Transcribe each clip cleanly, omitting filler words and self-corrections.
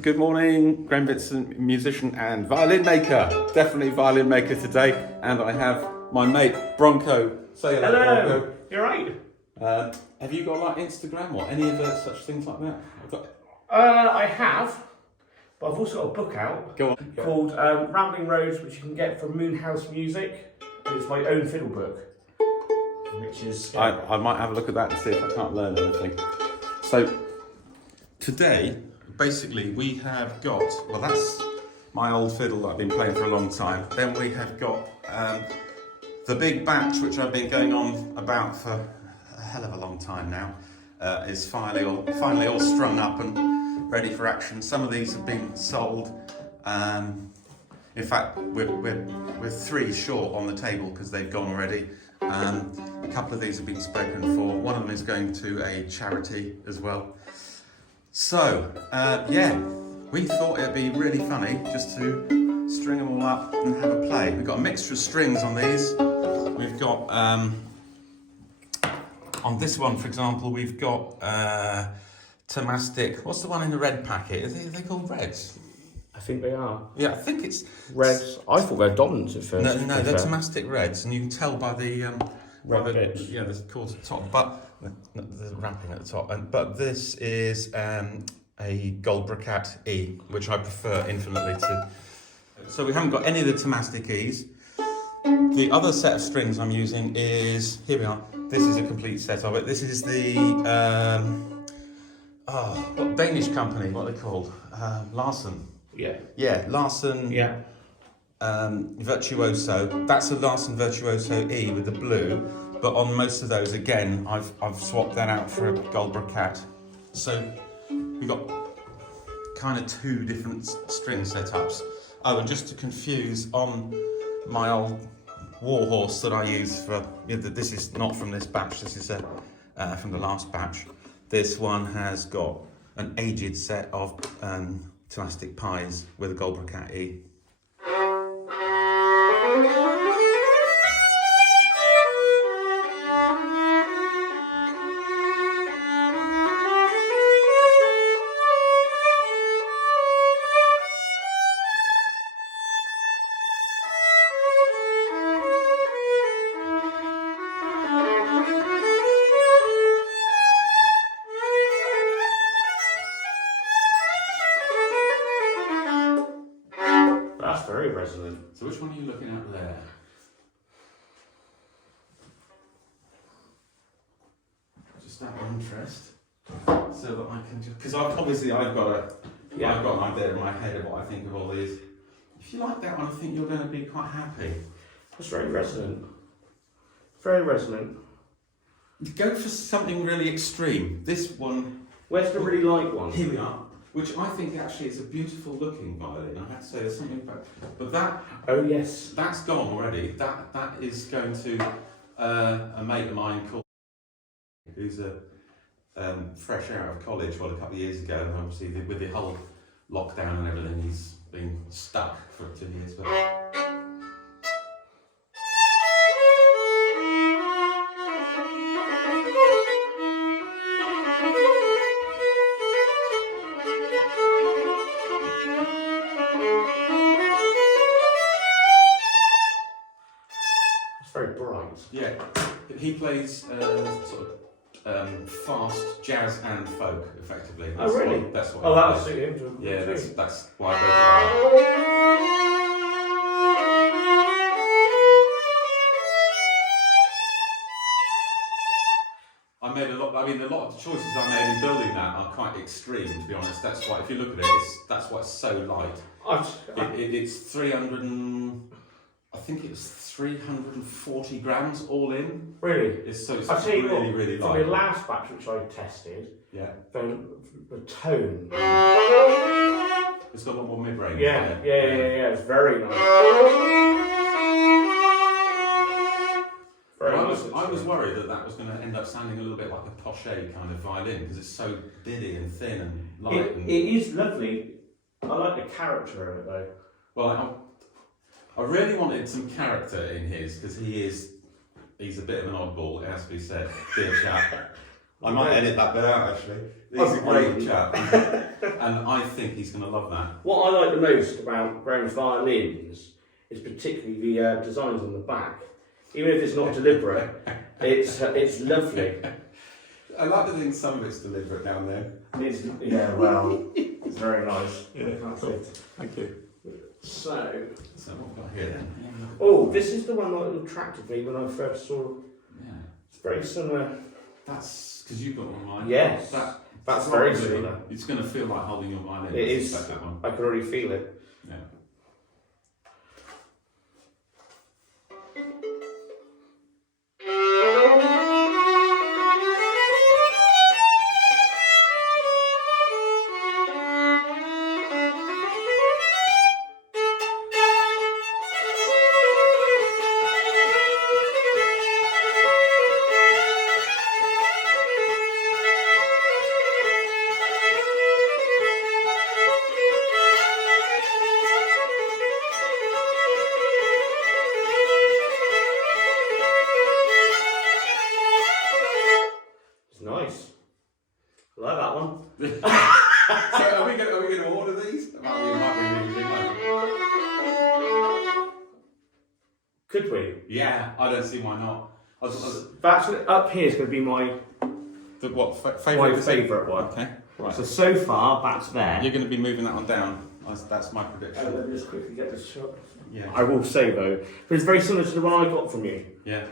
Good morning, Graham Vincent, musician and violin maker. Definitely violin maker today. And I have my mate, Bronco. Say hello, Bronco. You're right. Have you got like Instagram or any other such things like that? I have, but I've also got a book out called Rambling Roads, which you can get from Moonhouse Music. And it's my own fiddle book, which is... I might have a look at that and see if I can't learn anything. So today, basically we have got, well that's my old fiddle that I've been playing for a long time. Then we have got the big batch, which I've been going on about for a hell of a long time now, is finally all strung up and ready for action. Some of these have been sold. In fact, we're 3 short on the table because they've gone already. A couple of these have been spoken for. One of them is going to a charity as well. So, yeah, we thought it'd be really funny just to string them all up and have a play. We've got a mixture of strings on these. We've got, on this one, for example, we've got Tomastic. What's the one in the red packet? Are they called reds? I think they are. Yeah, I think it's... Reds. I thought they're dominant at first. No, they're Tomastic reds, and you can tell by the... yeah, the chords at the top, but the wrapping at the top. But this is a Goldbracat E, which I prefer infinitely to... So we haven't got any of the Tomastic E's. The other set of strings I'm using is... Here we are. This is a complete set of it. This is the... what Danish company, what are they called? Larsen. Yeah. Yeah, Larsen... Yeah. Virtuoso. That's a Larsen Virtuoso E with the blue, but on most of those, again, I've swapped that out for a Goldbracat. So we've got kind of 2 different string setups. Oh, and just to confuse, on my old Warhorse that I use for, this is not from this batch, this is from the last batch. This one has got an aged set of Tomastic Pies with a Goldbracat E. That's very resonant. So which one are you looking at there? Just out of interest, so that I can just, because obviously I've got an idea in my head of what I think of all these. If you like that one, I think you're going to be quite happy. That's very resonant. Very resonant. Go for something really extreme. This one. Where's the really light one? Here we are. Which I think actually is a beautiful looking violin. I have to say there's something about, but that. Oh yes. That's gone already. That is going to a mate of mine called, who's fresh out of college, a couple of years ago, and obviously with the whole lockdown and everything, he's been stuck for 2 years. But very bright. yeah, he plays sort of fast jazz and folk, effectively. Oh really? That's what. Oh, that was suit him. Yeah, that's why I wrote it down. I made a lot of the choices I made in building that are quite extreme, to be honest. That's why, if you look at it, that's why it's so light. It's 300 and... I think it's 340 grams all in. Really? It's really light. On the last batch which I tested, yeah, the tone. It's got a lot more mid-range. Yeah, it's very nice. I was worried that was going to end up sounding a little bit like a poche kind of violin because it's so biddy and thin and light. It is lovely. I like the character of it though. Well, I really wanted some character in his because he's a bit of an oddball, as we said, dear chap. I might edit that bit out actually. He's a great chap, and I think he's going to love that. What I like the most about Graham's violins is particularly the designs on the back. Even if it's not deliberate, it's lovely. I like to think some of it's deliberate down there. Yeah, well, it's very nice. Yeah, That's it. Thank you. So what have we got here then? oh, this is the one that attracted me when I first saw. Yeah. It's very similar. That's because you've got one mine. Yes, that's very probably- similar. It's going to feel like holding your violin. It I is. suspect that one. I can already feel it. Yeah. It's nice. I like that one. So are we going to order these? We might be using one. Could we? Yeah, I don't see why not. That's up here is going to be my Favourite one. Okay. Right. So far that's there. You're going to be moving that one down. That's my Let prediction. me just quickly get this shot. Yeah. I will say though, but it's very similar to the one I got from you. Yeah.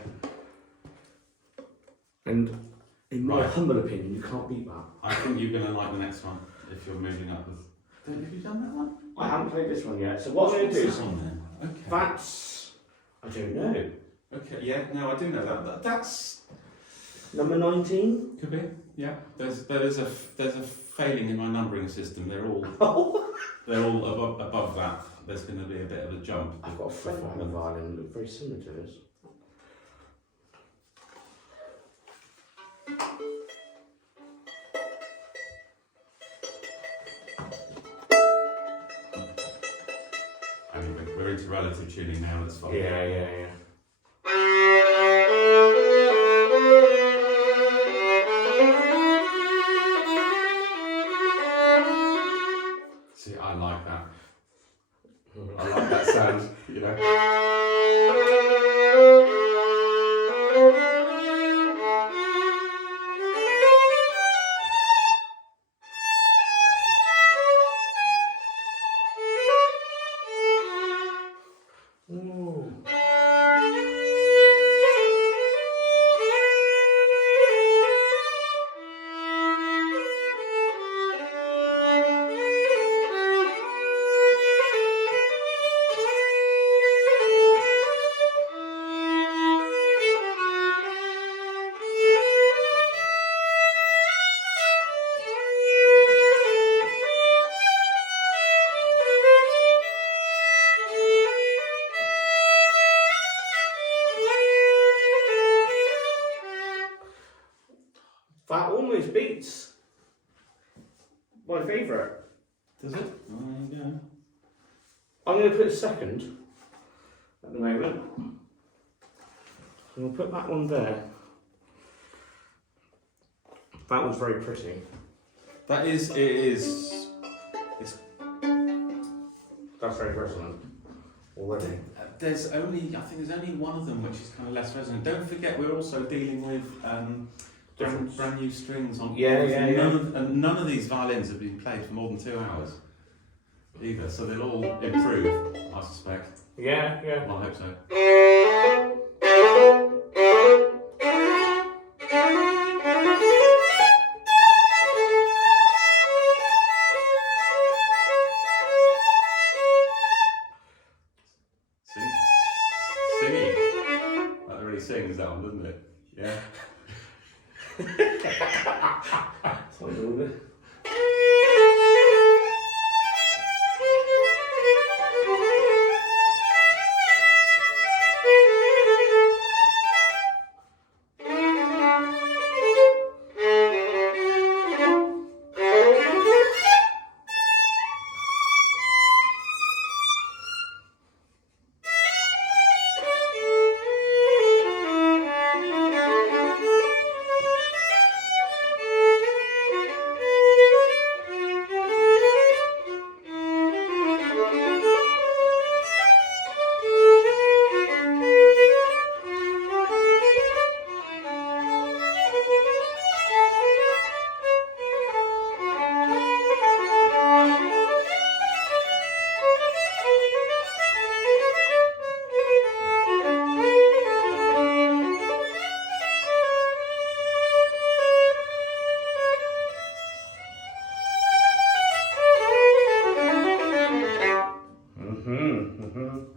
And in my Right. humble opinion, you can't beat that. I think you're going to like the next one if you're moving up. Have you done that one? I haven't played this one yet. So what I'm going to do is What's that one then? Okay. that's I don't know. Okay. Yeah. No, I do know that. That's Number 19. could be. Yeah. There's a failing in my numbering system. They're all above that. There's going to be a bit of a jump. I've got a friend on a violin that look very similar to this. I mean, we're into relative tuning now. That's fine. Yeah. See, I like that. I like that sound. You know. Ooh. That almost beats my favourite. Does it? Yeah. I'm going to put a second at the moment. I'm going to put that one there. That one's very pretty. That is. It is. It's. That's very resonant already. I think there's only one of them which is kind of less resonant. Don't forget, we're also dealing with brand new strings on. Yeah. And none of these violins have been played for more than 2 hours either, so they'll all improve, I suspect. Yeah. Well, I hope so. Singing. That really sings, that one, doesn't it? Yeah. That's what we'll do.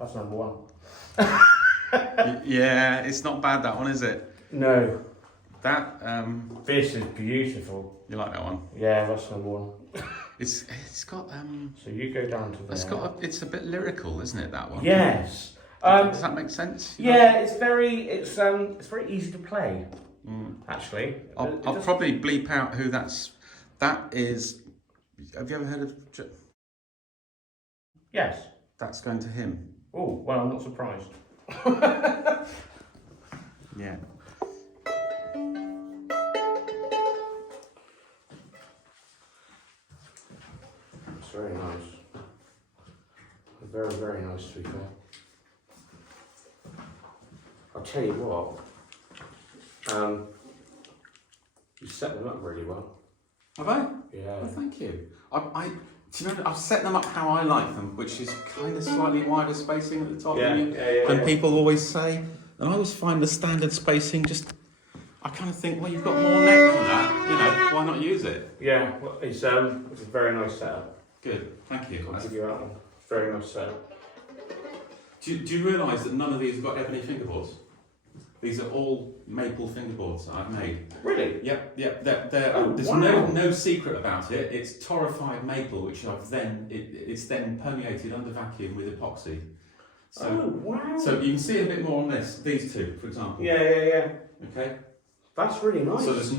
That's number one. Yeah, it's not bad, that one, is it? No. That, This is beautiful. you like that one? Yeah, that's number one. It's got, So you go down to there. it's a bit lyrical, isn't it, that one? Yes. Does that make sense? Yeah, it's very easy to play. Actually. I'll probably bleep out who that's. That is. Have you ever heard of? Yes. That's going to him. Oh, well, I'm not surprised. Yeah. It's very nice. Very, very nice, to be fair. I'll tell you what. You set them up really well. Have I? Yeah. Well, thank you. Do you know, I've set them up how I like them, which is kind of slightly wider spacing at the top than people always say. And I always find the standard spacing just. I kind of think, well, you've got more neck than that. You know, why not use it? Yeah. Well, it's a very nice setup. Good. Thank you. I'll give you that one. Very nice setup. Do you realise that none of these have got ebony fingerboards? These are all maple fingerboards that I've made. Really? Yep. Oh, there's wow. no secret about it. It's torrefied maple, which I've then it's then permeated under vacuum with epoxy. So, wow. So you can see a bit more on these two, for example. Yeah. Okay. That's really nice. So there's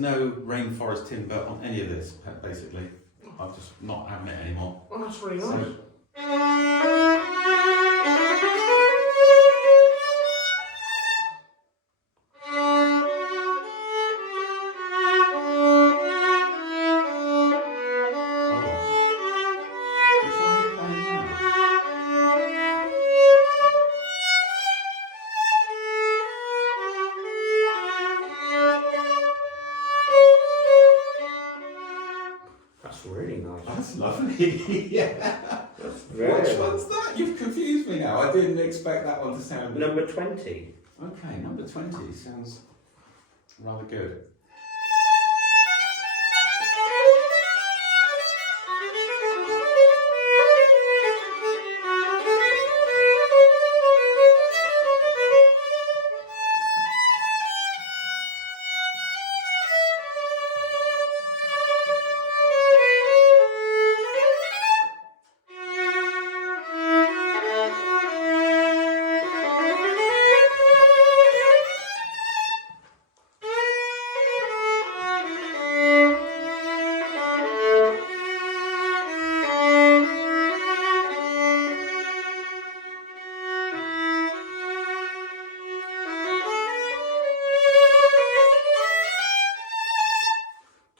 no rainforest timber on any of this, basically. I'm just not having it anymore. Oh, that's really nice. Really nice. That's lovely. Yeah. That's Which one's that? You've confused me now. I didn't expect that one to sound. Number 20. Okay, number 20 sounds rather good.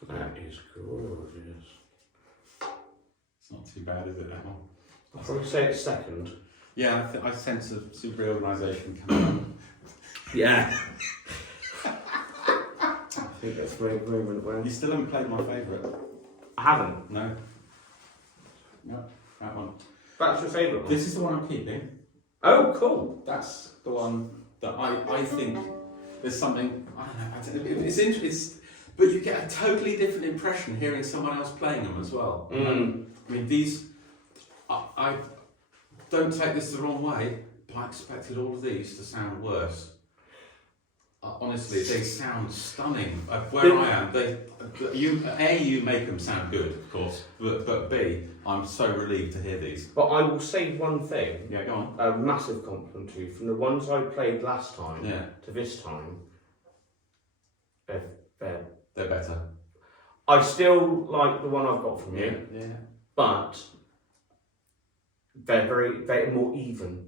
That is gorgeous. It's not too bad, is it, that one? I'll probably say it's second. Yeah, I sense a super reorganisation coming on. Yeah. I think that's the moment where... You still haven't played my favourite? I haven't. No. No, that one. That's your favourite one? This is the one I'm keeping. Oh, cool. That's the one that I think there's something, I don't know, it's interesting, but you get a totally different impression hearing someone else playing them as well. I mean, these, I don't take this the wrong way, but I expected all of these to sound worse. Honestly, they sound stunning. Where I am, you make them sound good, of course, but B, I'm so relieved to hear these. But I will say one thing. Yeah, go on. A massive compliment to you. From the ones I played last time to this time, they're better. I still like the one I've got from you. Yeah. But they're more even.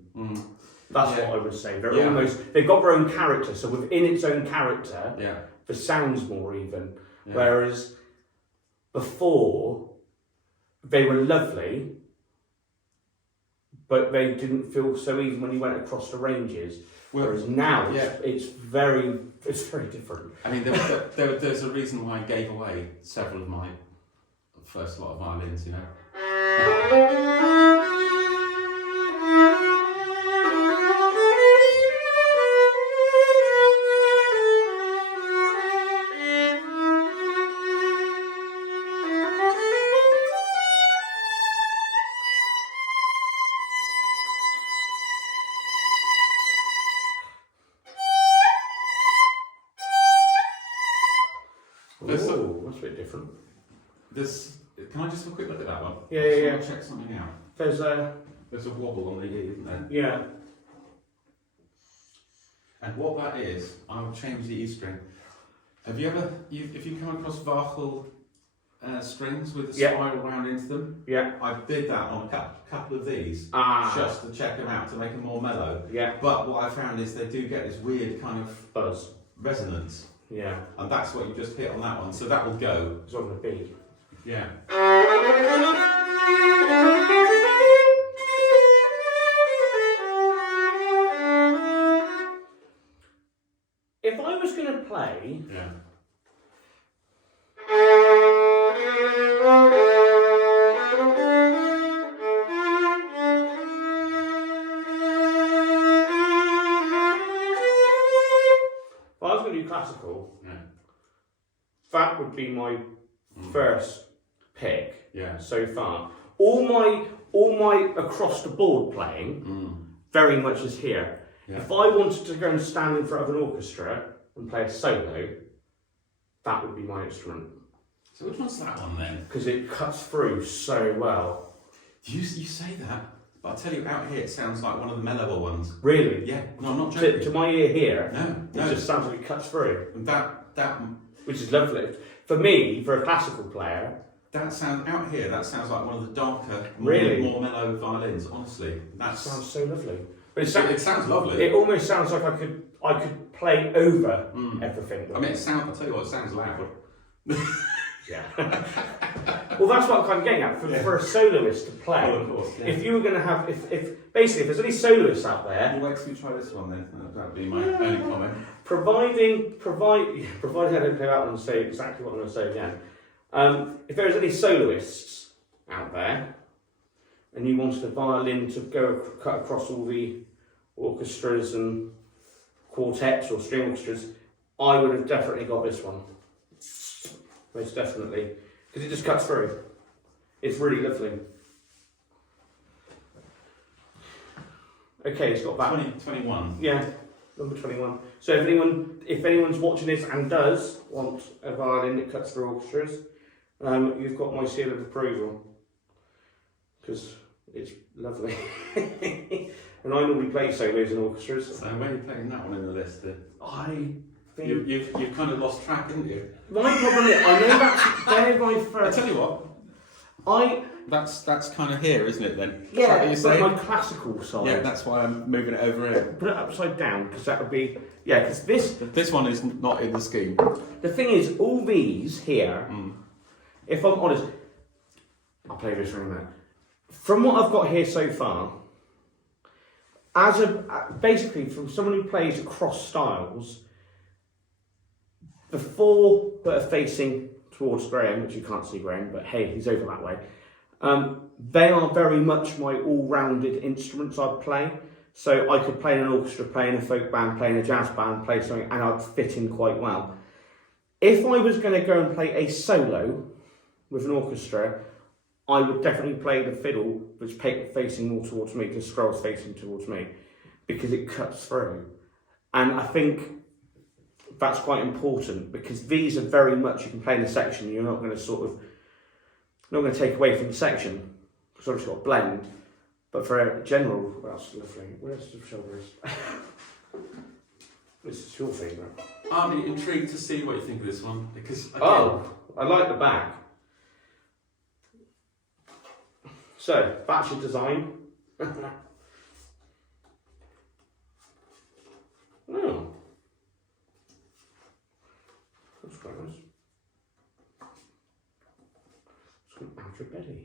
That's what I would say. They've got their own character, so within its own character, the sound's more even. Yeah. Whereas before, they were lovely, but they didn't feel so even when you went across the ranges. Whereas now, it's very different. I mean, there's a reason why I gave away several of my first lot of violins, you know. That's a bit different. Can I just have a quick look at that one? Yeah. I'll check something out. There's a wobble on the E, isn't there? Yeah. And what that is, I'll change the E string. Have you ever, if you come across Vachel strings with a spiral round into them? Yeah. I did that on a couple of these, just to check them out, to make them more mellow. Yeah. But what I found is they do get this weird kind of buzz resonance. Yeah. And that's what you just hit on that one, so that will go. It's on the B. Yeah. If I was going to play... Yeah. If I was going to do classical, that would be my first pick so far. All my across the board playing very much is here. Yeah. If I wanted to go and stand in front of an orchestra and play a solo, that would be my instrument. So which one's that one then? Because it cuts through so well. You say that, but I'll tell you, out here it sounds like one of the mellower ones. Really? Yeah. No, I'm not joking. To my ear here, no. It just sounds like it cuts through. And that which is lovely. For me, for a classical player, that sounds out here. That sounds like one of the darker, more mellow violins. Honestly, that sounds so lovely. But it sounds lovely. It almost sounds like I could play over everything. I mean, I'll tell you what, it sounds loud. Yeah. Well, that's what I'm kind of getting at. For a soloist to play, of course, yeah. If you were going to have, if there's any soloists out there, well, wait till you try this one then. That would be my only comment. Providing I don't play that one and say exactly what I'm going to say again. If there's any soloists out there, and you wanted a violin to cut across all the orchestras and quartets or string orchestras, I would have definitely got this one. Most definitely. Because it just cuts through. It's really lovely. Okay, it's got that. 21. Yeah, number 21. So if anyone's watching this and does want a violin that cuts through orchestras, you've got my seal of approval. Because it's lovely. And I normally play solos in orchestras. So when you're playing that one in the list, I think... You've kind of lost track, haven't you? My problem is, I know they're my first... I tell you what, that's kind of here, isn't it then? Yeah, but my classical side. Yeah, that's why I'm moving it over here. Put it upside down, because that would be... Yeah, because this one is not in the scheme. The thing is, all these here, if I'm honest, I'll play this for a minute. From what I've got here so far, basically from someone who plays across styles, the four that are facing towards Graham, which you can't see Graham, but hey, he's over that way. They are very much my all-rounded instruments I play. So I could play in an orchestra, play in a folk band, play in a jazz band, play something, and I'd fit in quite well. If I was going to go and play a solo with an orchestra, I would definitely play the fiddle, which facing more towards me, the scrolls facing towards me, because it cuts through. And I think that's quite important, because these are very much, you can play in a section, you're not going to not going to take away from the section, because obviously got a blend, but for a general, that's lovely. Where's the shoulders? This is your favourite. I'm intrigued to see what you think of this one, because again, I like the back. So, that's your design. Oh. That's quite nice. It's got an outer belly.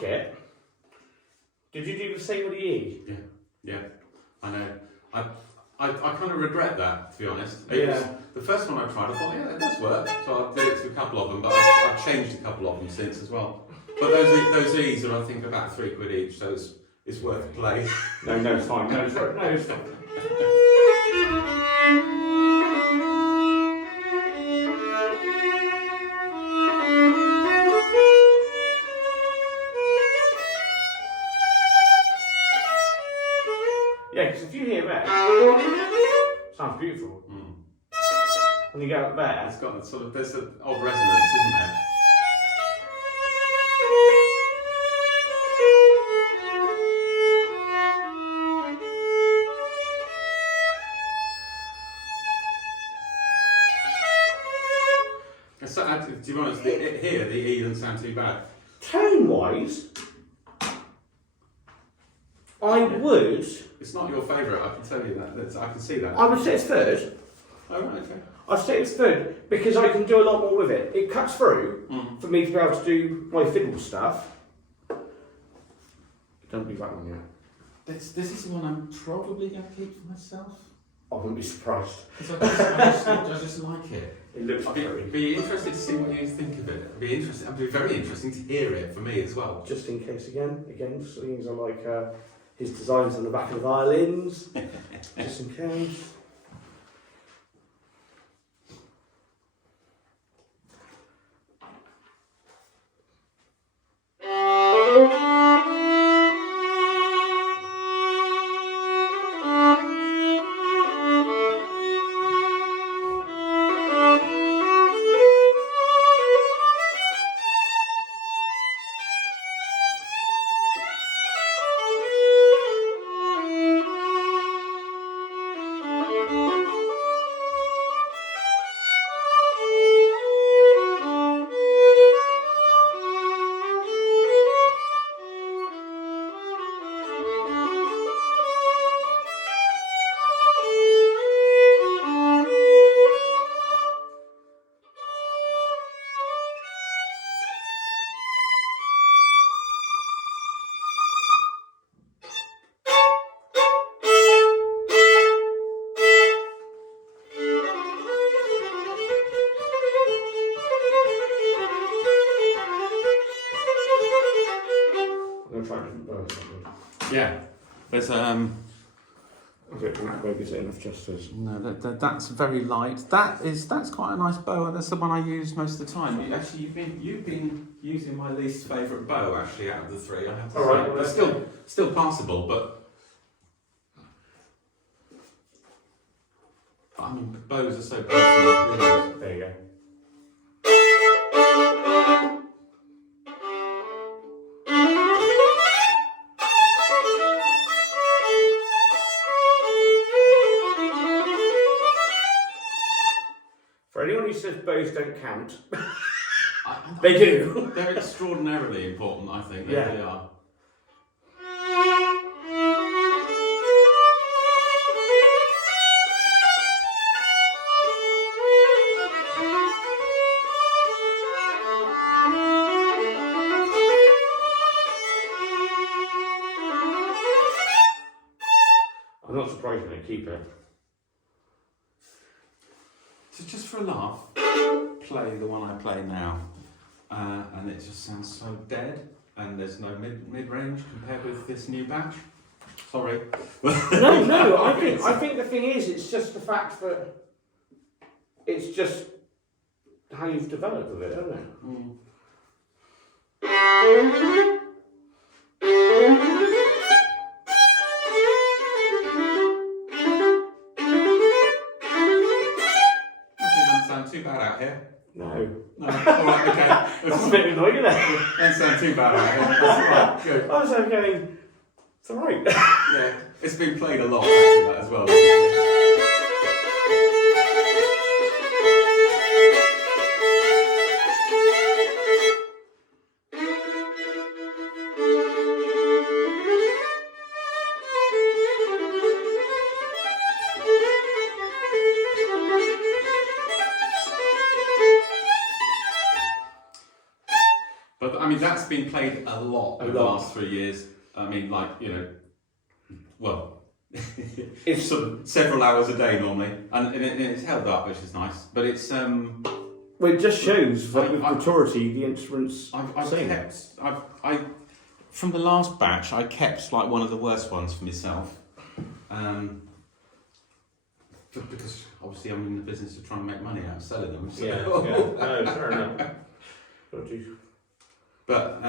like it. Did you do the same with the E? Yeah, I know. I kind of regret that, to be honest. Yeah. The first one I tried, I thought, yeah, it does work. So I did it to a couple of them, but I've changed a couple of them since as well. But those E's are, I think, about £3 each, so it's worth a play. No, it's fine. No, it's fine. Yeah, because if you hear that, sounds beautiful. When you go up there, It's got sort of, there's an odd resonance, isn't there? So, to be honest, here the E doesn't sound too bad. tone-wise, I would. It's not your favourite, I can tell you that. I can see that. I would say it's third. Oh, right, okay. I'd say it's third because I can do a lot more with it. It cuts through for me to be able to do my fiddle stuff. Don't do that one yet. This is the one I'm probably going to keep for myself. I wouldn't be surprised. Because I just like it. It looks pretty. Be interested to see what you think of it. It'd be very interesting to hear it for me as well. Just in case again, things are like his designs on the back of the violins. Just in case. Yeah. There's I don't think that gives it enough justice. no, that's very light. That's quite a nice bow. That's the one I use most of the time. You've been using my least favourite bow actually out of the three. I have to say, well, but still passable. But I mean, bows are so personal. Really. There you go. For anyone who says bows don't count, they do. They're extraordinarily important, I think. They really are. I'm not surprised when they keep it. So just for a laugh, play the one I play now, and it just sounds so dead, and there's no mid range compared with this new batch. Sorry. No. I think the thing is, it's just the fact that it's just how you've developed with it, isn't it? Mm. Too bad out here. No. Alright, okay. That's a bit annoying, isn't it? Don't sound too bad out here. That's alright, good. I was going, it's alright. Yeah, it's been played a lot actually, that as well. But I mean, that's been played a lot over the last 3 years. I mean, like, you know, well, it's sort of several hours a day normally, and it's held up, which is nice. But it's well, it just shows that with maturity, the instruments. From the last batch, I kept like one of the worst ones for myself, because obviously I'm in the business of trying to make money out of selling them. So. Yeah, no, fair enough. But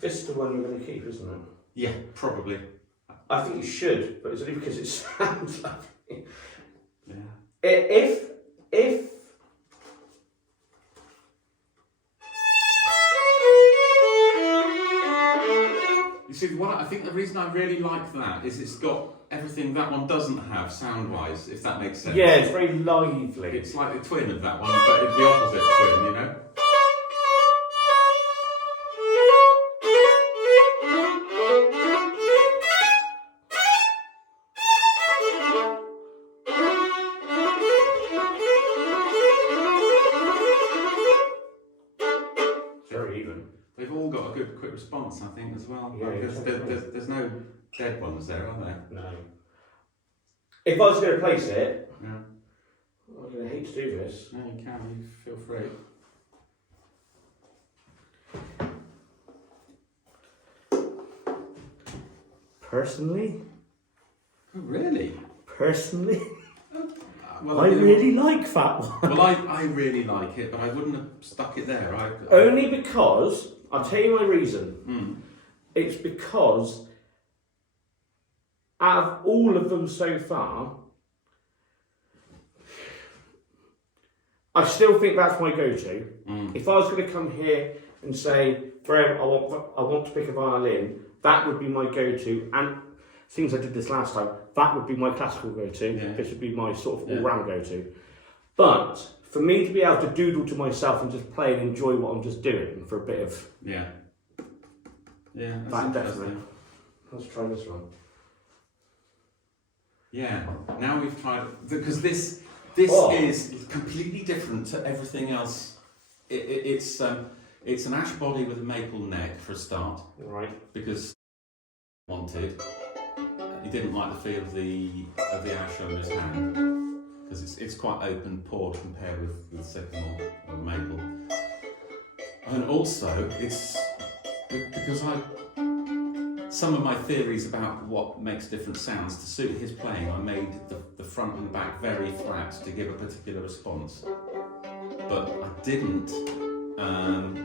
this is the one you're going to keep, isn't it? Yeah, probably. I think you should, but it's only because it sounds like it. Yeah. If you see, I think the reason I really like that is it's got everything that one doesn't have sound-wise, if that makes sense. Yeah, it's very lively. It's like the twin of that one, but it's the opposite twin, you know? They've all got a good quick response, I think, as well. Yeah, there's no dead ones there, are there? No. If I was going to replace it, yeah. I'm going to hate to do this. No, you can. You feel free. Personally? Oh, really? Personally? Well, I really like that one. Well, I really like it, but I wouldn't have stuck it there. Only because, I'll tell you my reason. Mm. It's because out of all of them so far, I still think that's my go-to. Mm. If I was going to come here and say, Graham, I want to pick a violin, that would be my go-to. And since I did this last time, that would be my classical go-to. Yeah. This would be my sort of all-round go-to. But for me to be able to doodle to myself and just play and enjoy what I'm just doing for a bit of... Yeah. Yeah, that definitely. Let's try this one. Yeah, now we've tried... Because this is completely different to everything else. It's an ash body with a maple neck for a start. Right. Because he didn't like the feel of the ash on his hand, because it's quite open pored compared with sycamore or maple. And also it's because some of my theories about what makes different sounds, to suit his playing, I made the front and back very flat to give a particular response, but I didn't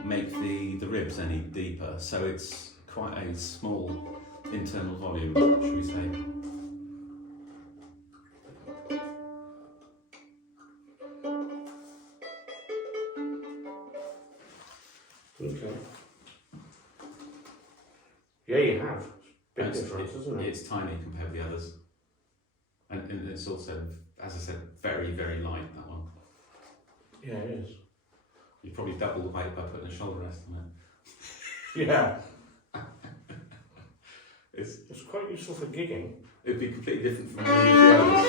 make the ribs any deeper, so it's quite a small internal volume, should we say. Okay. Yeah, you have. Big difference, isn't it? It's tiny compared with the others. And it's also, as I said, very, very light, that one. Yeah, it is. You probably double the weight by putting a shoulder rest on it. Yeah. It's quite useful for gigging. It'd be completely different from any of the others.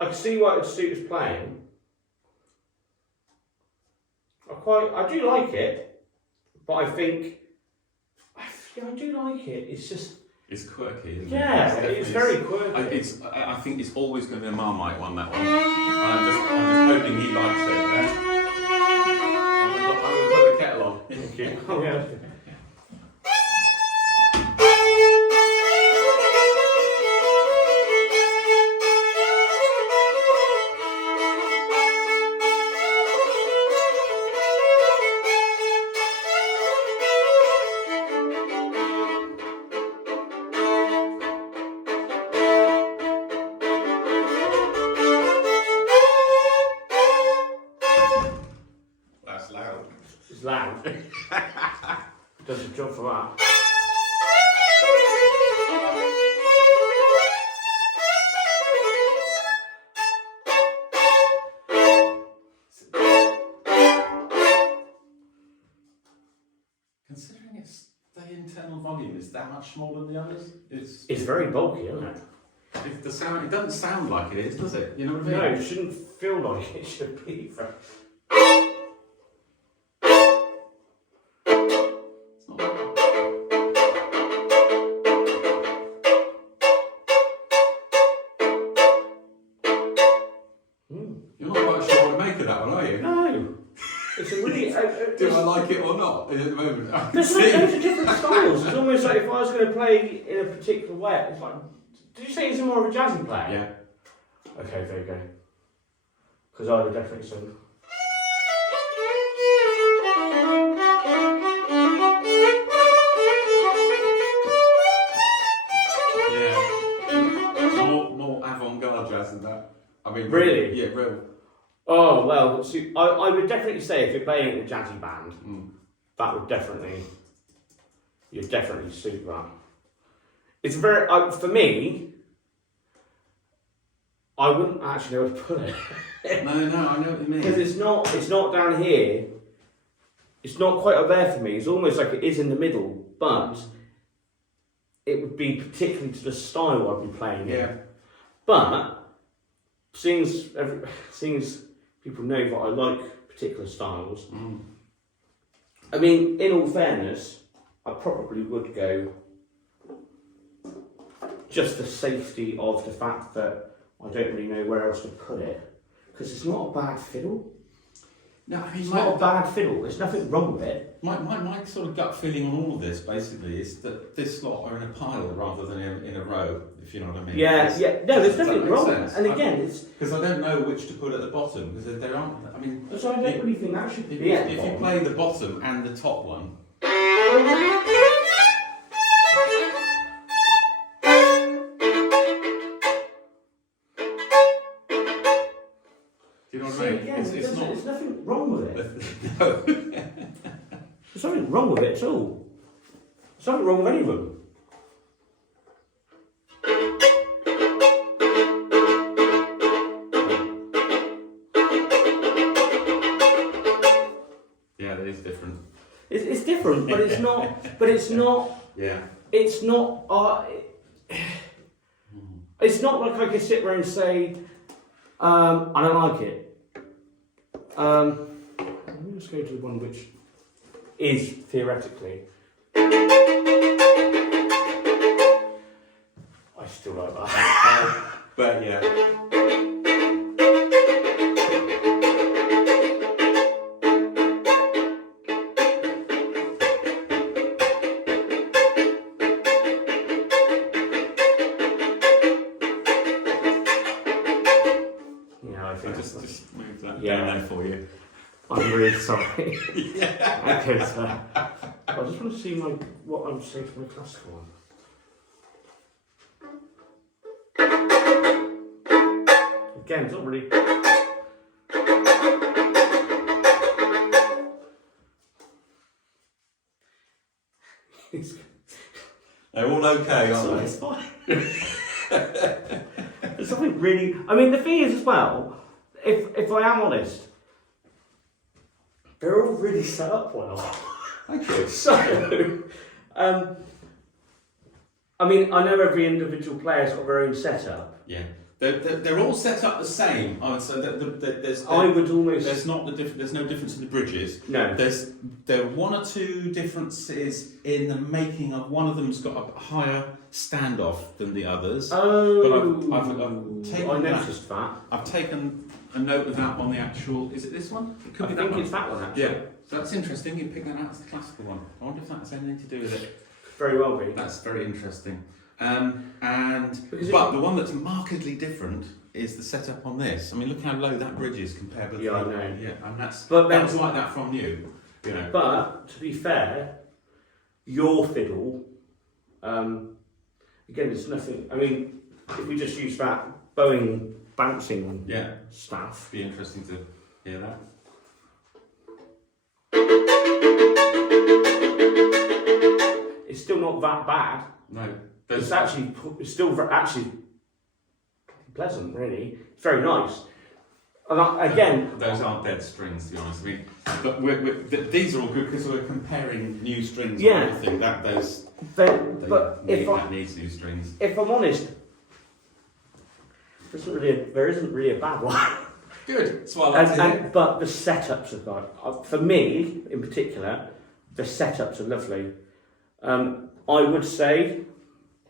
I can see why it would suit his playing. I do like it, but I think, I do like it. It's just... It's quirky, isn't it? Yeah, it's very quirky. I think it's always going to be a Marmite one, that one. I'm just hoping he likes it. Yeah? I'm going to put the kettle on. Thank you. Oh, yeah. does the job for that. Considering it's the internal volume is that much smaller than the others, it's very bulky, isn't it? If the sound, it doesn't sound like it is, does it? You know what I mean? No, it shouldn't feel like it should be. It's not. You're not quite sure what to make of that one, are you? No. It's a really. Do I like it or not at the moment? There's loads of different styles. It's almost like if I was going to play in a particular way, it's like. Did you say he's more of a jazzy player? Yeah. Okay, there you go. Because I would definitely sing. Yeah. More avant-garde jazz than that. I mean, really? Yeah, real. Oh, well, see, I would definitely say if you're playing in a jazzy band, that would definitely, you'd definitely suit that. It's very, for me, I wouldn't actually know where to put it. No, I know what you mean. Because it's not down here, it's not quite up there for me, it's almost like it is in the middle, but it would be particularly to the style I'd be playing in. Yeah. But, seeing as people know that I like particular styles, I mean, in all fairness, I probably would go just the safety of the fact that I don't really know where else to put it. Because it's not a bad fiddle. No, I mean, it's not a bad fiddle. There's nothing wrong with it. My sort of gut feeling on all of this basically is that this lot are in a pile rather than in a row, if you know what I mean. Yeah. No, there's nothing wrong. Sense? And again, it's because I don't know which to put at the bottom because there aren't. I mean, so I don't really think that should be. If you play the bottom and the top one. Do you know what I mean? Again, there's nothing wrong with it. No. There's nothing wrong with it at all. There's nothing wrong with any of them. Yeah, that is different. It's different, but it's not. But it's not. Yeah. It's not. It's not like I can sit there and say, I don't like it. Let me just go to the one which is theoretically. I still like that. But yeah. Just move that down there for you. I'm really sorry. Yeah. Okay, so I just want to see what I'm saying for my classical one. Again, it's not really. They're all okay, aren't they? It's fine. There's something really. I mean, the thing is as well. If I am honest, they're all really set up well. Thank you. So, I mean, I know every individual player's got their own setup. Yeah, they're all set up the same. I would say that there's no difference in the bridges. No. There are one or two differences in the making of. One of them's got a higher standoff than the others. Oh, but I've taken I noticed that. I've taken a note of that on the actual. Is it this one? It could be that one. It's that one actually. Yeah. So that's interesting. You pick that out as the classical one. I wonder if that has anything to do with it. Very well be. That's very interesting. But the one that's markedly different is the setup on this. I mean, look how low that bridge is compared with. Yeah, I know. Yeah, and that was like that from you. You know. But to be fair, your fiddle, again, it's nothing. I mean, if we just use that bowing, bouncing stuff, be interesting to hear that. not that bad. No. It's still actually pleasant, really. It's very nice. And again, those aren't dead strings, to be honest. I mean, but these are all good because we're comparing new strings. Yeah. And everything. That needs new strings. If I'm honest, there isn't really a bad one. Good. That's what I like to hear. But the setups are good. For me, in particular, the setups are lovely. I would say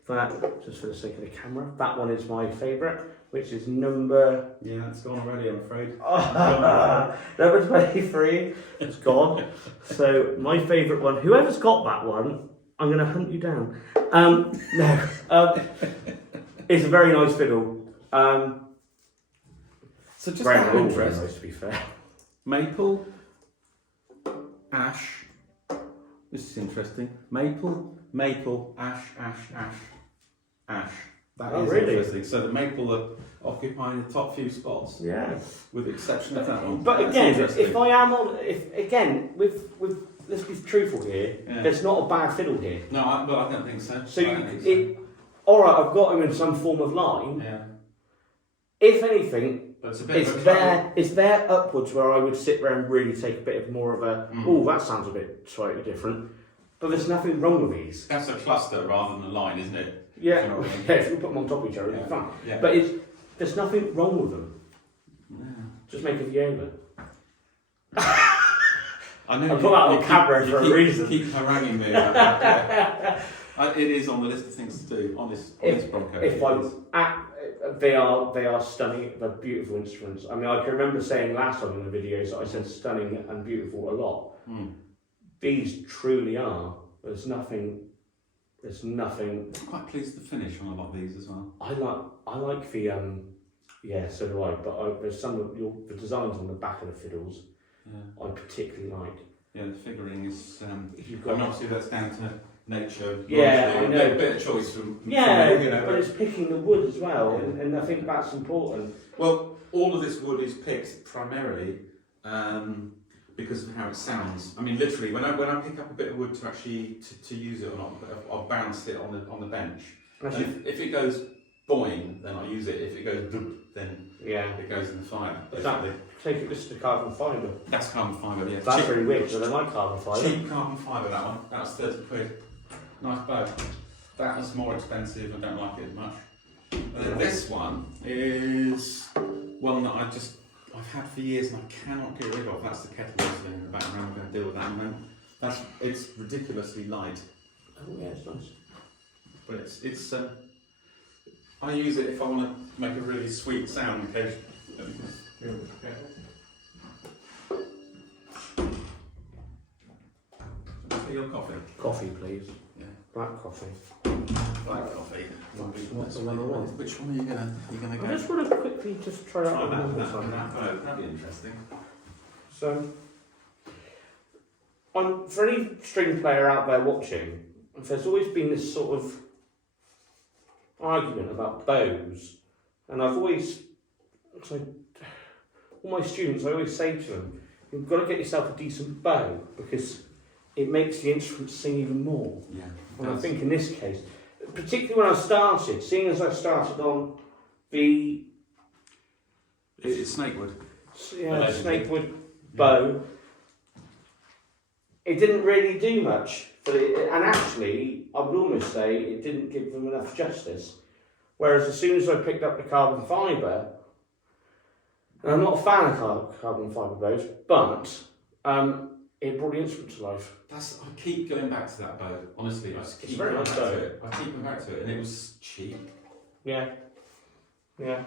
that, just for the sake of the camera, that one is my favourite, which is number... Yeah, it's gone already, I'm afraid. Number 23, it's gone. So, my favourite one, whoever's got that one, I'm going to hunt you down. It's a very nice fiddle. So just out of interest, nice, to be fair. maple, ash. This is interesting. Maple, ash. That is really interesting. So the maple are occupying the top few spots. Yeah. With the exception of that one. But That's again, interesting. if I am on, with let's be truthful here. Yeah. There's not a bad fiddle here. No, I don't think so. So all right, I've got him in some form of line. Yeah. If anything, But it's there upwards where I would sit there and really take a bit of more of a. Oh, that sounds a bit slightly different. But there's nothing wrong with these. That's a cluster rather than a line, isn't it? Yeah, You know what I mean? yeah. If you put them on top of each other, it'd be fine. Yeah. But there's nothing wrong with them. Yeah. Just make a viola. I know I put that on camera for a reason. Keep haranguing me about that. It is on the list of things to do. Honest Bronco. They are stunning. They're beautiful instruments. I mean, I can remember saying last time in the videos that I said stunning and beautiful a lot. These truly are. There's nothing. I'm quite pleased with the finish on a lot of these as well. I like the yeah, so do I. But there's some of the designs on the back of the fiddles. Yeah. I particularly like. Yeah, the figuring is. If you've got, obviously that's down to nature. Yeah, I know. A bit of choice from. Yeah, you know, but it's picking the wood as well, Yeah. and I think that's important. Well, all of this wood is picked primarily because of how it sounds. I mean, literally, when I pick up a bit of wood to actually to use it or not, I'll bounce it on the bench. And if it goes boing, then I use it. If it goes doop, then it goes in the fire. Take it just to carbon fibre. That's carbon fibre, yeah. That's really weird, so they like carbon fibre. Cheap carbon fibre, that one. That was 30 quid. Nice bow. That was more expensive. I don't like it as much. And then this one is one that I've had for years and I cannot get rid of. That's the kettle thing in the background. I'm going to deal with that in a moment. It's ridiculously light. Oh yeah, it's nice. But it's I use it if I want to make a really sweet sound occasionally. Your coffee? Coffee, please. Yeah. Black coffee. Black coffee. What's the one I want? Which one are you gonna go? I just want to quickly just try that Try one. that'd be interesting. So, for any string player out there watching, there's always been this sort of argument about bows, and I've always, all my students, I always say to them, you've got to get yourself a decent bow because it makes the instrument sing even more. Yeah. And I think in this case, particularly when I started, seeing as I started on the It's snakewood. snakewood bow, it didn't really do much. And actually, I would almost say it didn't give them enough justice. Whereas as soon as I picked up the carbon fibre, and I'm not a fan of carbon fibre bows, but it brought the instrument to life. I keep going back to that bow. Honestly, I just keep very going nice back bow. to it. I keep going back to it, and it was cheap. Yeah. Yeah.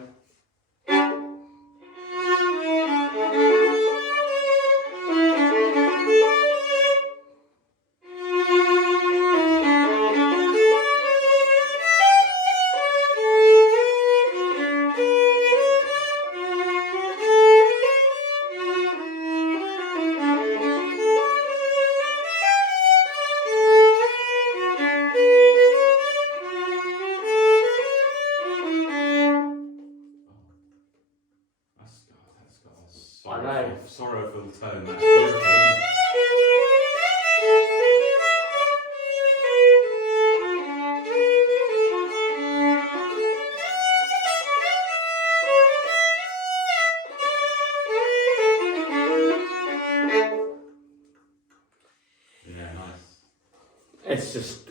It's just,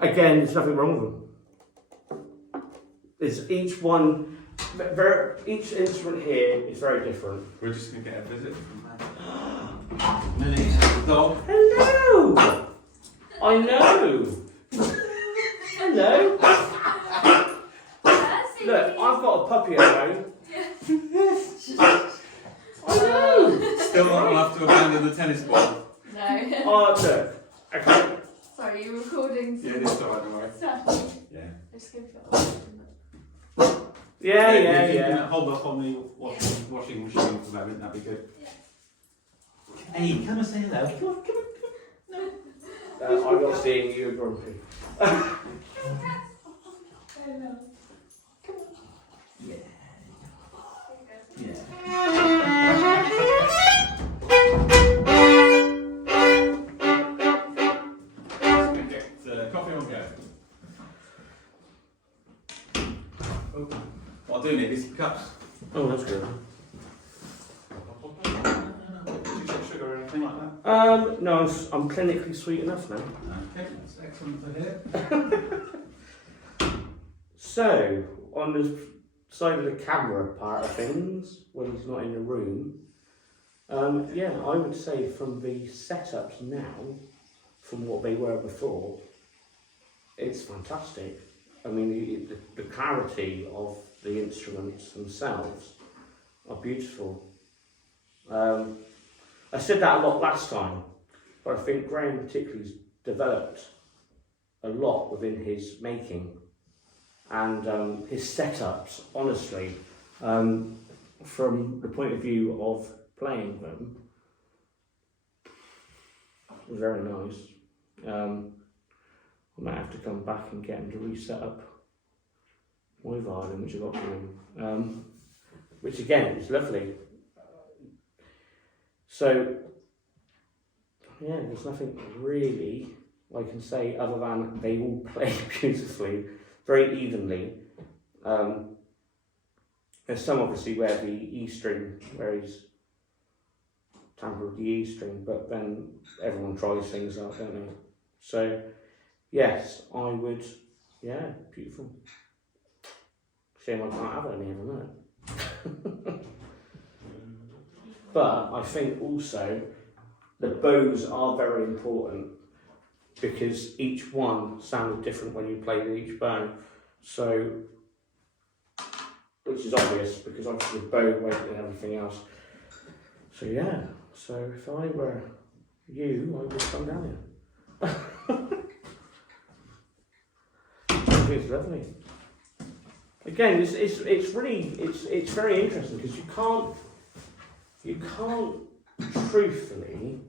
again, there's nothing wrong with them. There's each instrument here is very different. We're just going to get a visit from Millie, the dog. Hello! I know! Hello! Look, I've got a puppy at home. I know! Still not enough to abandon the tennis ball. No. Oh, look. Okay. Sorry, you're recording. Yeah, this is alright, don't worry. Stuff. Yeah. I just gonna put it on. Yeah. If you can hold up on the washing machine for a moment, that'd be good. Yeah. Hey, come and say hello. Come on. I'm not seeing you, Grumpy. Hello. Yeah. Coffee on go. Oh, what I do need is cups. Oh, that's good. Do you take sugar or anything like that? No, I'm clinically sweet enough now. Okay, that's excellent to hear. So, on the side of the camera part of things, when he's not in the room, yeah, I would say from the setups now, from what they were before, it's fantastic. I mean, the clarity of the instruments themselves are beautiful. I said that a lot last time, but I think Graham particularly has developed a lot within his making and his setups, honestly, from the point of view of playing them, very nice. I might have to come back and get him to reset up my violin, which I got for him, which again is lovely. So, yeah, there's nothing really I can say other than they all play beautifully, very evenly. There's some obviously where the E string, where he's tampered with the E string, but then everyone tries things out, don't they? So, yes, I would, yeah, beautiful. Shame I can't have any of them. But I think also the bows are very important because each one sounded different when you played each bow. So, which is obvious because obviously the bow weight and everything else. So yeah, so if I were you, I would come down here. It's lovely. Again, it's really it's very interesting because you can't truthfully.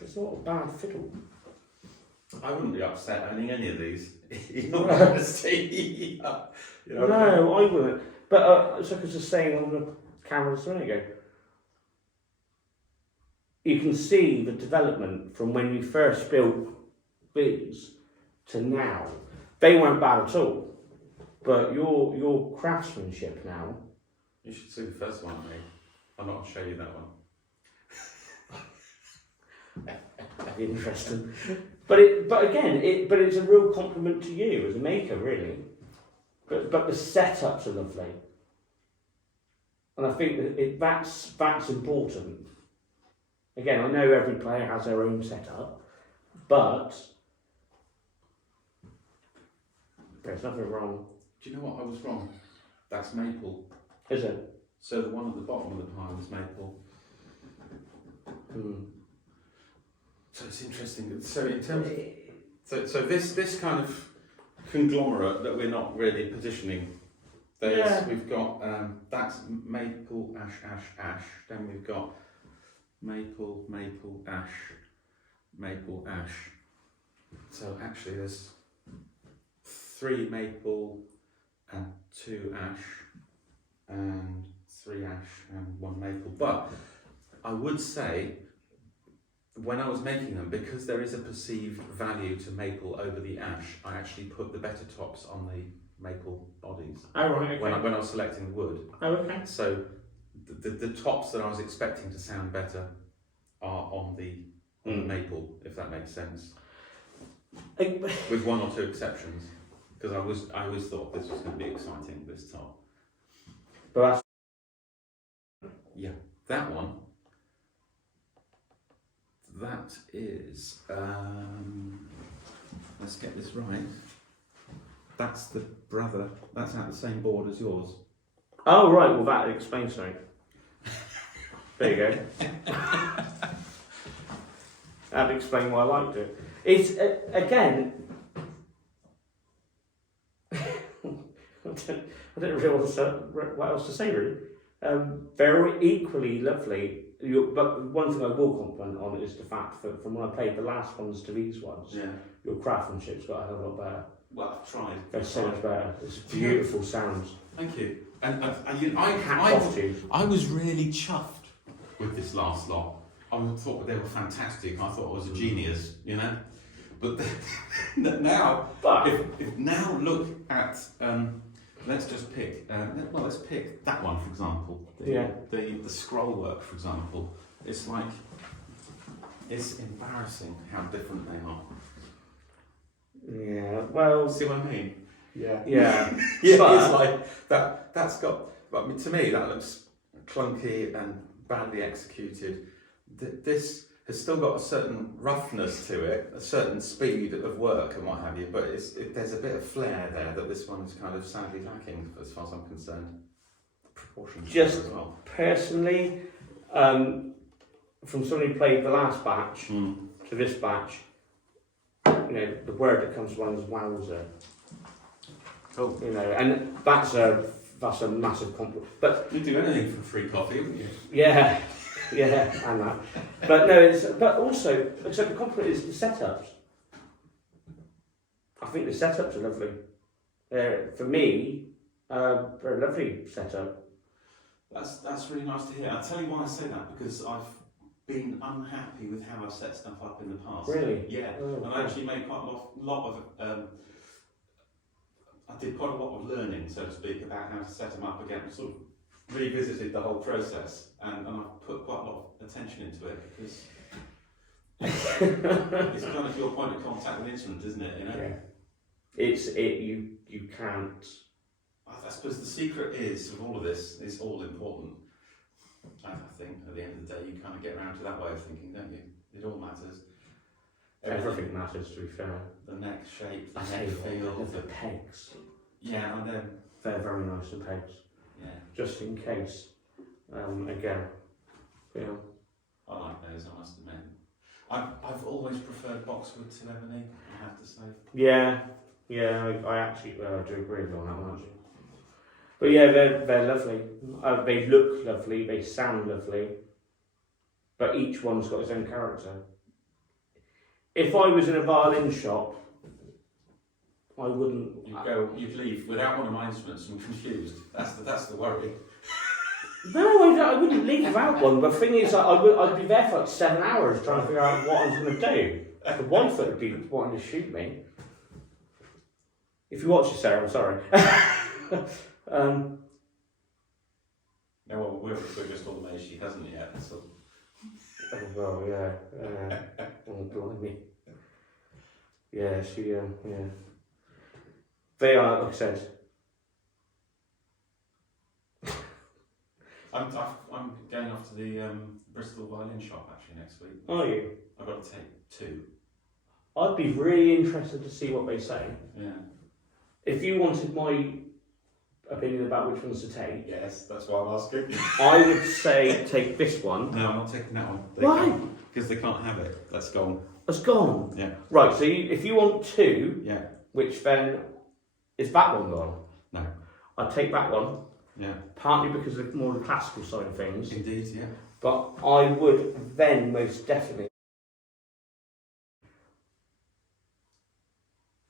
It's not a bad fiddle. I wouldn't be upset owning any of these. In all honesty. You know, No, I wouldn't. But it's like I was just saying on the camera just a minute ago. You can see the development from when you first built these to now. They weren't bad at all. But your craftsmanship now. You should see the first one, mate. I'm not going to show you that one. Interesting. But it's a real compliment to you as a maker, really. But the setups are lovely. And I think that that's important. Again, I know every player has their own setup, but there's nothing wrong. Do you know what I was wrong? That's maple. Is it? So the one at the bottom of the pile is maple. So it's interesting. So in terms of, so this kind of conglomerate that we're not really positioning. We've got that's maple, ash. Then we've got maple, ash. So actually there's 3 maple and 2 ash and 3 ash and 1 maple. But I would say when I was making them, because there is a perceived value to maple over the ash, I actually put the better tops on the maple bodies. Oh, right, okay. When I was selecting the wood. Oh, okay. So the tops that I was expecting to sound better are on the on the maple, if that makes sense. I- With one or two exceptions, because I always thought this was going to be exciting, this top. But that's Yeah, that one. That is. Let's get this right. That's the brother. That's out the same board as yours. oh right. Well, that explains something. There you go. That explains why I liked it. It's again. I don't really know what else to say really. Very equally lovely. But one thing I will compliment on is the fact that from when I played the last ones to these ones, your craftsmanship's got a hell of a lot better. Well, I've tried. They're so much better. It's beautiful sounds. Thank you. And Hats off to you. I was really chuffed with this last lot. I thought they were fantastic. I thought I was a genius, you know. But now, if now look at. Let's just pick. Let's pick that one for example. The scroll work, for example. It's like it's embarrassing how different they are. Yeah. Well. See what I mean? Yeah. Yeah. It's like that. That's got. I mean, to me, that looks clunky and badly executed. This has still got a certain roughness to it, a certain speed of work and what have you, but there's a bit of flair there that this one is kind of sadly lacking as far as I'm concerned. Proportions Just as well. personally, from somebody who played the last batch to this batch, you know, the word that comes to mind is wowzer. Cool. You know, and that's a massive compliment. But You'd do anything for free coffee, wouldn't you? yeah. Yeah, and that. But no, but also, so the compliment is the setups. I think the setups are lovely. For me, they're a lovely setup. That's really nice to hear. I'll tell you why I say that, because I've been unhappy with how I've set stuff up in the past. Really? Yeah. Oh, and I actually made quite a lot of I did quite a lot of learning, so to speak, about how to set them up again. Sort of revisited the whole process, and I've put quite a lot of attention into it, because it's kind of your point of contact with the instrument, isn't it? You know. Yeah. You can't. I suppose the secret is of all of this is all important. I think at the end of the day, you kind of get around to that way of thinking, don't you? It all matters. Everything matters, to be fair. The neck shape, the I neck feel, the pegs. Yeah, I know. They're very nice, the pegs. Yeah. Just in case. Again. Yeah. I like those, I must admit. I've always preferred boxwood to ebony, I have to say. Yeah. Yeah, I actually do agree with you on that one, actually. But yeah, they're lovely. They look lovely, they sound lovely. But each one's got its own character. If I was in a violin shop, I wouldn't. You'd leave without one of my instruments and confused. That's the worry. No, I wouldn't leave without one. But the thing is, I'd be there for like 7 hours trying to figure out what I was going to do. The wife would be wanting to shoot me. If you watch it, Sarah, I'm sorry. No, well, we're just all amazed she hasn't yet. So. Oh, well, yeah. Oh, blimey. Yeah, yeah. They are, like I said. I'm going off to the Bristol violin shop actually next week. Are you? I've got to take 2. I'd be really interested to see what they say. Yeah. If you wanted my opinion about which ones to take, Yes, that's why I'm asking. I would say take this one. No, I'm not taking that one. Why? Because they can't have it. That's gone. It's gone. Yeah. Right, so if you want 2, Yeah. which then is that one gone? No. I'd take that one. Yeah. Partly because of more of the classical side of things. Indeed, yeah. But I would then most definitely.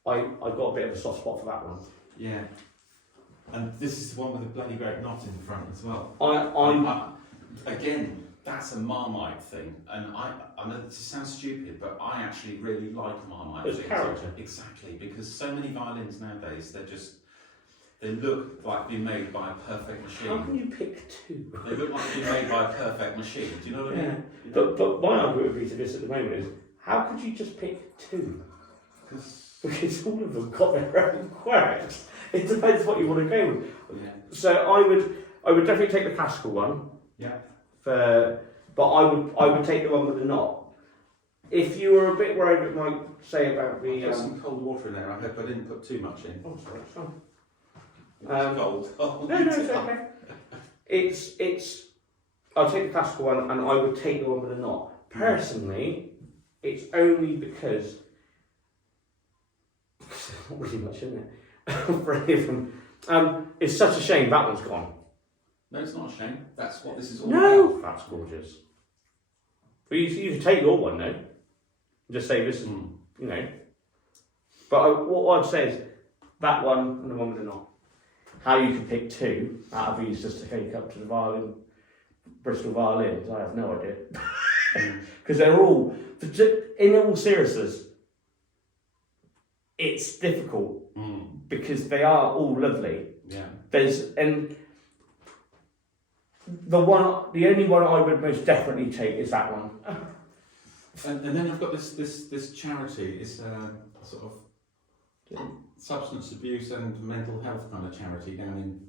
I got a bit of a soft spot for that one. Yeah. And this is the one with the bloody great knot in front as well. Again, that's a Marmite thing, and I know this sounds stupid, but I actually really like Marmite. It's character. Exactly, because so many violins nowadays, they're just They look like they're made by a perfect machine. How can you pick two? They look like they're made by a perfect machine. Do you know what I mean? But my argument would be to this at the moment is, how could you just pick two? Because all of them got their own quirks. It depends what you want to go with. Yeah. So I would definitely take the classical one. Yeah. But I would take the one with the knot. If you were a bit worried, it might say about the. There's some cold water in there. I hope I didn't put too much in. Oh, sorry, it's fine. It's cold. Oh, No, it's okay. It's. I'll take the classical one, and I would take the one with the knot. Personally, it's only because there's not really much in there for any of them. It's such a shame that one's gone. No, it's not a shame. That's what this is all No, about. that's gorgeous. But you could take your one though. Just say this, you know. But what I'd say is that one and the one with the knot. How you can pick two out of these just to take up to the Bristol violins, I have no idea. Because they're all, in all seriousness, it's difficult because they are all lovely. Yeah. The only one I would most definitely take is that one. And then I've got this charity. It's a sort of substance abuse and mental health kind of charity down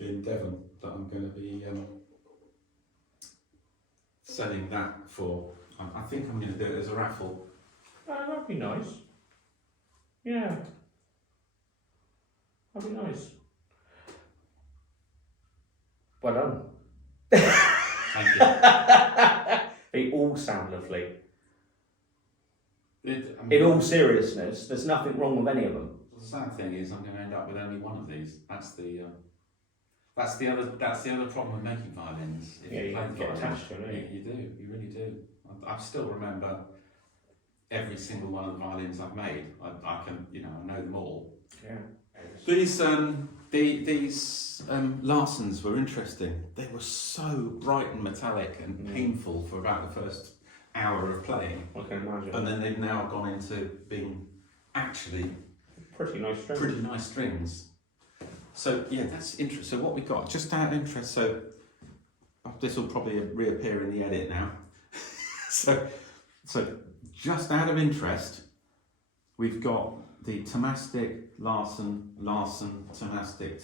in Devon that I'm going to be selling that for. I think I'm going to do it as a raffle. Oh, that'd be nice. Yeah. That'd be nice. Well done. Thank you. They all sound lovely. I mean, In all seriousness, there's nothing wrong with any of them. the sad thing is, I'm going to end up with only one of these. That's the other problem with making violins. If Yeah, you play get violin, attached to it, don't you? You do. You really do. I still remember every single one of the violins I've made. I can, I know them all. Yeah. These Larsons were interesting. They were so bright and metallic and painful for about the first hour of playing. I can imagine. And then they've now gone into being actually Pretty nice strings. pretty nice strings. So yeah, that's interesting. So what we got, just out of interest, so this will probably reappear in the edit now. so just out of interest, we've got the Tomastic, Larson, Tomastic,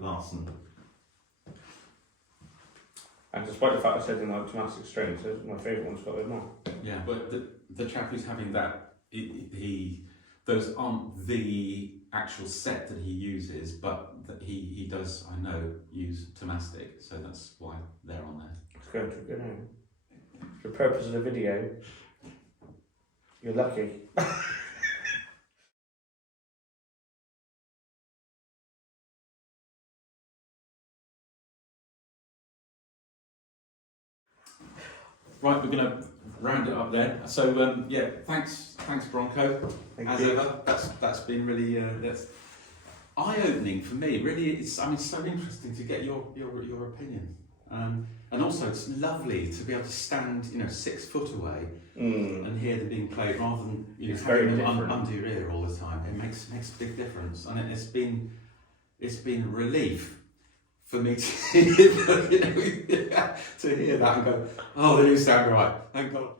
Larson. And despite the fact I said in my automatic strings, my favourite one's got them on. Yeah, but the chap who's having that, those aren't the actual set that he uses, but that he does, I know, use Tomastic, so that's why they're on there. It's going to a good name. For the purpose of the video, you're lucky. Right, we're going to round it up there. So thanks Bronco. As ever, that's been really that's eye-opening for me. Really, it's so interesting to get your opinion, and also it's lovely to be able to stand 6 foot away and hear them being played rather than having them under your ear all the time. It makes a big difference, and it's been a relief for me to hear that and go, oh, they do sound right. Thank God.